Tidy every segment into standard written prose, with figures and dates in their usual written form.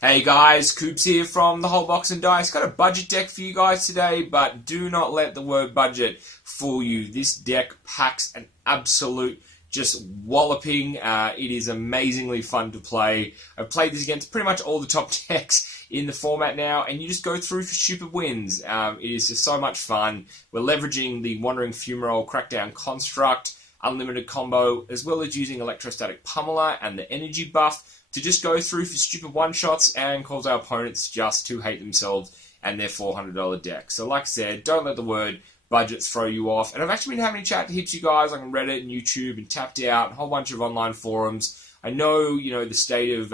Hey guys, Coops here from the Whole Box and Dice. Got a budget deck for you guys today, but do not let the word budget fool you. This deck packs an absolute just walloping. It is amazingly fun to play. I've played this against pretty much all the top decks in the format now, and you just go through for stupid wins. It is just so much fun. We're leveraging the Wandering Fumarole Crackdown Construct, Unlimited combo, as well as using Electrostatic Pummeler and the energy buff to just go through for stupid one-shots and cause our opponents just to hate themselves and their $400 deck. So like I said, don't let the word budgets throw you off. And I've actually been having a chat to heaps of you guys like on Reddit and YouTube and Tapped Out and a whole bunch of online forums. I know, the state of,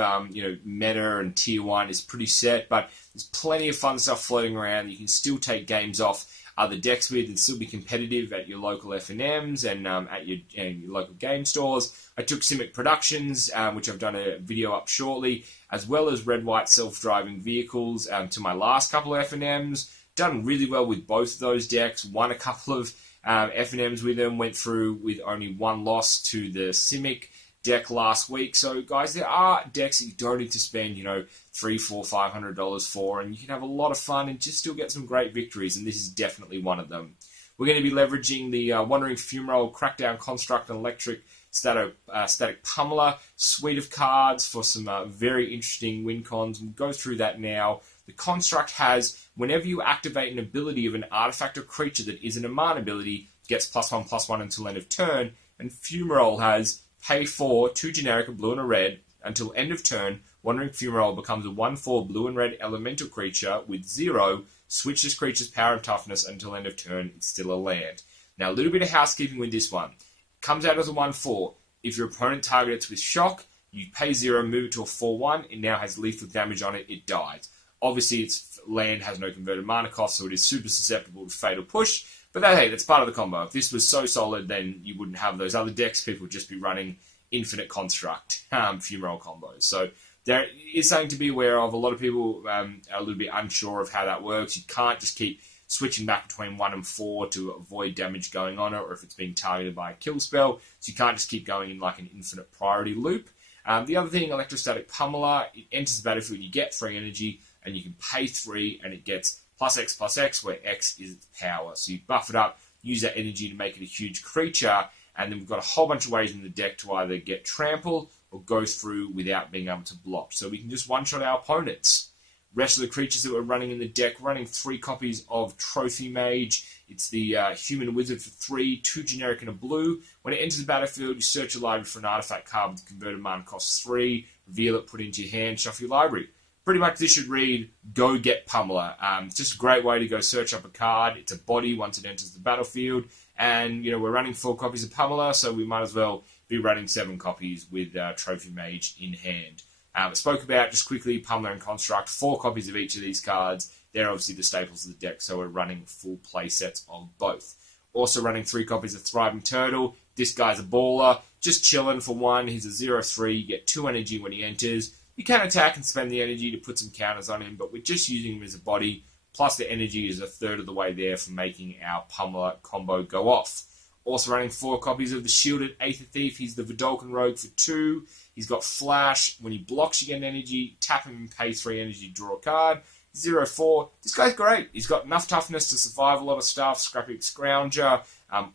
meta and tier 1 is pretty set, but there's plenty of fun stuff floating around. You can still take games off other decks with and still be competitive at your local FNMs and at your local game stores. I took Simic Productions, which I've done a video up shortly, as well as red-white self-driving vehicles to my last couple of FNMs. Done really well with both of those decks. Won a couple of FNMs with them. Went through with only one loss to the Simic deck last week. So guys, there are decks that you don't need to spend, $300, $400, $500 for, and you can have a lot of fun and just still get some great victories, and this is definitely one of them. We're going to be leveraging the Wandering Fumarole Crackdown Construct and Static Pummeler suite of cards for some very interesting win cons. We'll go through that now. The construct has, whenever you activate an ability of an artifact or creature that isn't a mana ability, gets +1/+1 until end of turn, and Fumarole has pay 4, 2 generic, a blue and a red, until end of turn. Wandering Fumarole becomes a 1/4 blue and red elemental creature with 0. Switch this creature's power and toughness until end of turn. It's still a land. Now, a little bit of housekeeping with this one. It comes out as a 1/4. If your opponent targets with shock, you pay 0, move it to a 4/1. It now has lethal damage on it. It dies. Obviously, its land has no converted mana cost, so it is super susceptible to Fatal Push. But that's part of the combo. If this was so solid, then you wouldn't have those other decks. People would just be running Infinite Construct, Fumarole combos. So there is something to be aware of. A lot of people are a little bit unsure of how that works. You can't just keep switching back between 1 and 4 to avoid damage going on it, or if it's being targeted by a kill spell. So you can't just keep going in like an infinite priority loop. The other thing, Electrostatic Pummeler, it enters the battlefield, you get free energy, and you can pay 3, and it gets +X/+X, where X is its power. So you buff it up, use that energy to make it a huge creature, and then we've got a whole bunch of ways in the deck to either get trample or go through without being able to block. So we can just one-shot our opponents. Rest of the creatures that we're running in the deck, running 3 copies of Trophy Mage. It's the Human Wizard for 3, 2 generic and a blue. When it enters the battlefield, you search your library for an artifact card with converted mana cost 3, reveal it, put it into your hand, shuffle your library. Pretty much this should read, go get Pummeler. It's just a great way to go search up a card. It's a body once it enters the battlefield. And, we're running 4 copies of Pummeler, so we might as well be running 7 copies with Trophy Mage in hand. I spoke about, just quickly, Pummeler and Construct, 4 copies of each of these cards. They're obviously the staples of the deck, so we're running full play sets of both. Also running 3 copies of Thriving Turtle. This guy's a baller, just chilling for 1. He's a 0/3. You get 2 energy when he enters. You can attack and spend the energy to put some counters on him, but we're just using him as a body, plus the energy is a third of the way there for making our Pummeler combo go off. Also running 4 copies of the Shielded Aether Thief. He's the Vidalcan Rogue for 2. He's got Flash. When he blocks, you get an energy. Tap him and pay 3 energy, draw a card. 0/4. This guy's great. He's got enough toughness to survive a lot of stuff. Scrappy Scrounger.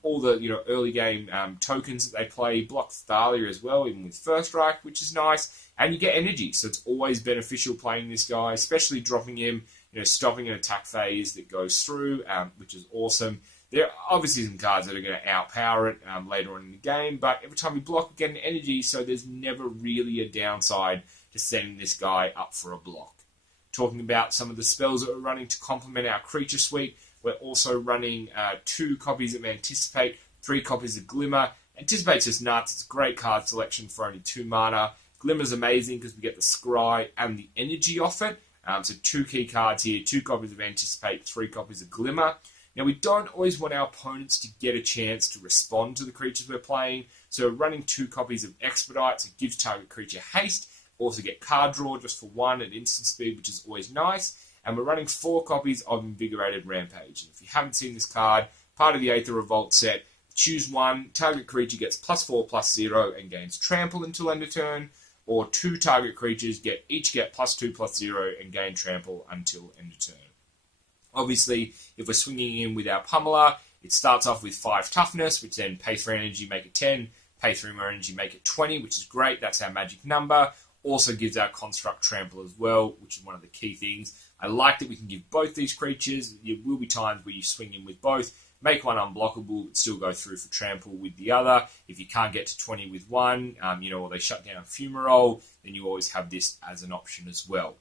All the early game tokens that they play. Block Thalia as well, even with First Strike, which is nice. And you get energy, so it's always beneficial playing this guy, especially dropping him, stopping an attack phase that goes through, which is awesome. There are obviously some cards that are going to outpower it later on in the game, but every time you block, you get an energy, so there's never really a downside to setting this guy up for a block. Talking about some of the spells that we're running to complement our creature suite, we're also running 2 copies of Anticipate, 3 copies of Glimmer. Anticipate's just nuts. It's a great card selection for only 2 mana. Glimmer's amazing because we get the scry and the energy off it. So 2 key cards here, 2 copies of Anticipate, 3 copies of Glimmer. Now, we don't always want our opponents to get a chance to respond to the creatures we're playing, so we're running 2 copies of Expedite, so it gives target creature haste. Also get card draw just for 1 at instant speed, which is always nice. And we're running 4 copies of Invigorated Rampage. And if you haven't seen this card, part of the Aether Revolt set, choose 1, target creature gets +4/+0 and gains trample until end of turn. or 2 target creatures each get +2/+0 and gain trample until end of turn. Obviously, if we're swinging in with our Pummeler, it starts off with 5 toughness, which then pay 3 energy, make it 10, pay 3 more energy, make it 20, which is great. That's our magic number. Also gives our construct trample as well, which is one of the key things. I like that we can give both these creatures. There will be times where you swing in with both, make one unblockable, but still go through for trample with the other. If you can't get to 20 with one, or they shut down Fumarole, then you always have this as an option as well.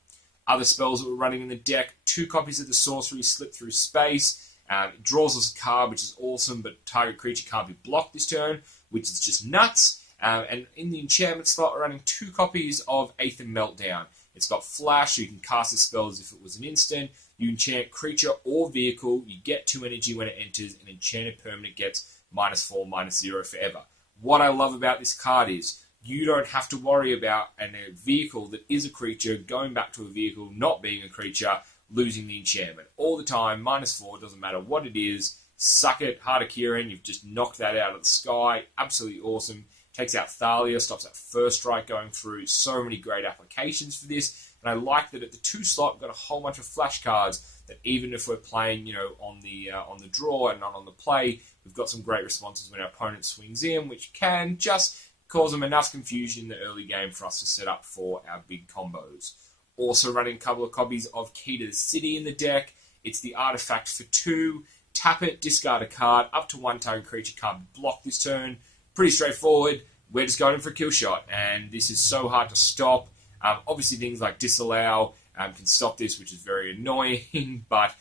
Other spells that we're running in the deck, 2 copies of the Sorcery Slip Through Space. It draws us a card, which is awesome, but target creature can't be blocked this turn, which is just nuts. And in the enchantment slot, we're running 2 copies of Aether Meltdown. It's got flash, so you can cast the spell as if it was an instant. You enchant creature or vehicle, you get 2 energy when it enters, and enchanted permanent gets -4, -0 forever. What I love about this card is you don't have to worry about a vehicle that is a creature going back to a vehicle not being a creature, losing the enchantment. All the time, -4, doesn't matter what it is. Suck it, Heart of Kieran, you've just knocked that out of the sky. Absolutely awesome. Takes out Thalia, stops that first strike going through. So many great applications for this. And I like that at the 2 slot, we've got a whole bunch of flash cards that even if we're playing, on the draw and not on the play, we've got some great responses when our opponent swings in, which can just cause them enough confusion in the early game for us to set up for our big combos. Also running a couple of copies of Key to the City in the deck. It's the artifact for 2. Tap it, discard a card. Up to 1 target creature can't be blocked this turn. Pretty straightforward. We're just going for a kill shot, and this is so hard to stop. Obviously, things like disallow can stop this, which is very annoying, but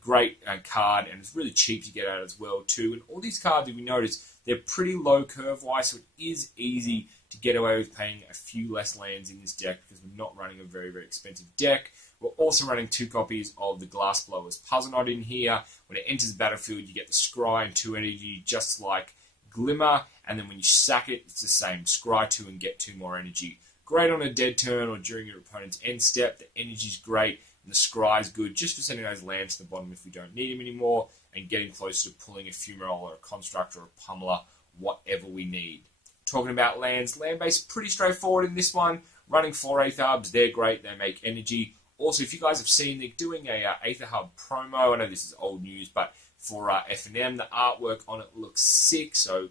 great card, and it's really cheap to get out as well too. And all these cards, if you notice, they're pretty low curve-wise, so it is easy to get away with paying a few less lands in this deck because we're not running a very, very expensive deck. We're also running 2 copies of the Glassblower's Puzzle in here. When it enters the battlefield, you get the Scry and 2 energy, just like Glimmer, and then when you sack it, it's the same. Scry 2 and get 2 more energy. Great on a dead turn or during your opponent's end step. The energy's great, and the Scry is good just for sending those lands to the bottom if we don't need them anymore, and getting close to pulling a Fumarole or a Construct or a Pummeler, whatever we need. Talking about lands, land base pretty straightforward in this one. Running 4 Aether Hubs, they're great, they make energy. Also, if you guys have seen, they're doing a Aether Hub promo. I know this is old news, but for F&M, the artwork on it looks sick, so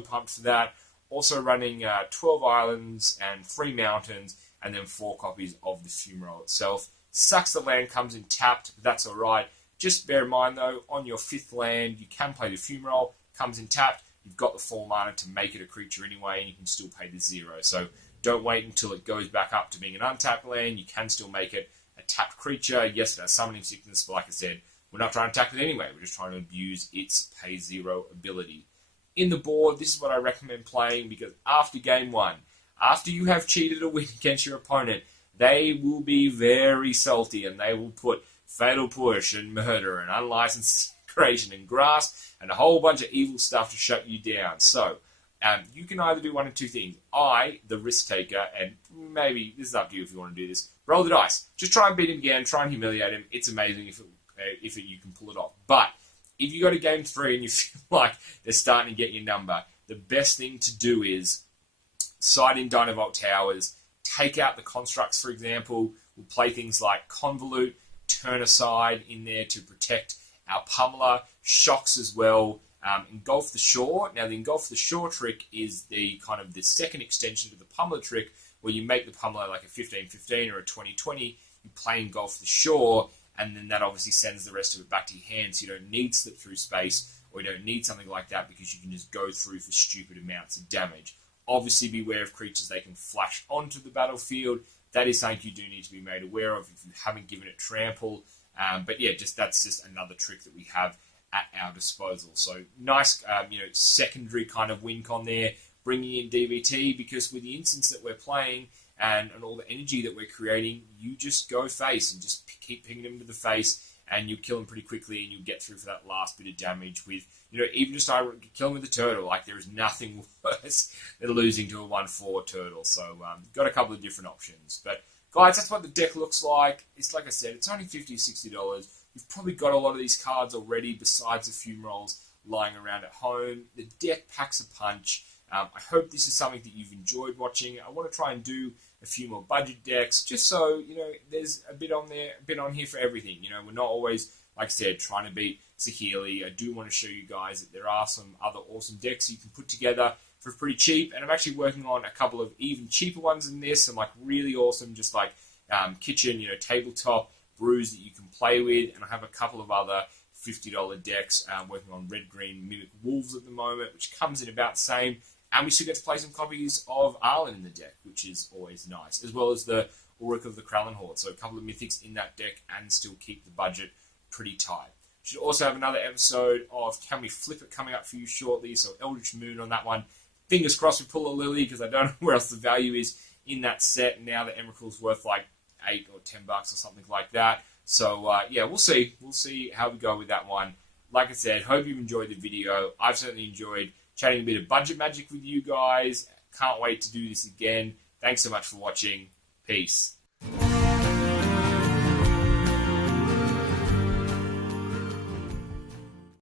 pumped for that. Also running 12 islands and 3 mountains, and then 4 copies of the Fumarole itself. Sucks the land comes in tapped, but that's alright. Just bear in mind though, on your 5th land, you can play the Fumarole, comes in tapped, you've got the 4 mana to make it a creature anyway, and you can still pay the 0. So don't wait until it goes back up to being an untapped land, you can still make it a tapped creature. Yes, it has summoning sickness, but like I said, we're not trying to attack it anyway, we're just trying to abuse its pay 0 ability. In the board, this is what I recommend playing, because after game 1, after you have cheated a win against your opponent, they will be very salty, and they will put Fatal Push and Murder and Unlicensed Creation and Grasp and a whole bunch of evil stuff to shut you down. So, you can either do one of 2 things. I, the risk taker, and maybe this is up to you if you want to do this, roll the dice. Just try and beat him again, try and humiliate him. It's amazing if you can pull it off. But if you go to game 3 and you feel like they're starting to get your number, the best thing to do is side in Dynavolt Towers, take out the constructs, for example. We'll play things like Convolute, Turn Aside in there to protect our Pummeler, Shocks as well, Engulf the Shore. Now, the Engulf the Shore trick is the kind of the second extension to the Pummeler trick, where you make the Pummeler like a 15-15 or a 20-20, you play Engulf the Shore, and then that obviously sends the rest of it back to your hand, so you don't need Slip Through Space, or you don't need something like that, because you can just go through for stupid amounts of damage. Obviously, beware of creatures they can flash onto the battlefield. That is something you do need to be made aware of if you haven't given it trample. But yeah, that's just another trick that we have at our disposal. So nice, secondary kind of win con there, bringing in DBT, because with the instance that we're playing and all the energy that we're creating, you just go face and just keep pinging them to the face, and you kill them pretty quickly, and you get through for that last bit of damage with, even just kill them with the turtle. Like, there is nothing worse than losing to a 1/4 turtle. So, got a couple of different options. But, guys, that's what the deck looks like. It's like I said, it's only $50 or $60. You've probably got a lot of these cards already, besides a few Fumaroles lying around at home. The deck packs a punch. I hope this is something that you've enjoyed watching. I want to try and do a few more budget decks, just so, there's a bit on there, a bit on here for everything. We're not always, like I said, trying to beat Saheeli. I do want to show you guys that there are some other awesome decks you can put together for pretty cheap, and I'm actually working on a couple of even cheaper ones than this, some like really awesome, just like kitchen, tabletop brews that you can play with, and I have a couple of other $50 decks. Working on red-green Mimic Wolves at the moment, which comes in about the same. And we still get to play some copies of Arlen in the deck, which is always nice, as well as the Auric of the Kralin Horde. So a couple of mythics in that deck and still keep the budget pretty tight. Should also have another episode of Can We Flip It coming up for you shortly. So Eldritch Moon on that one. Fingers crossed we pull a Lily, because I don't know where else the value is in that set now that Emrakul's worth like $8 or $10 or something like that. So yeah, we'll see. We'll see how we go with that one. Like I said, hope you've enjoyed the video. I've certainly enjoyed chatting a bit of budget magic with you guys. Can't wait to do this again. Thanks so much for watching. Peace.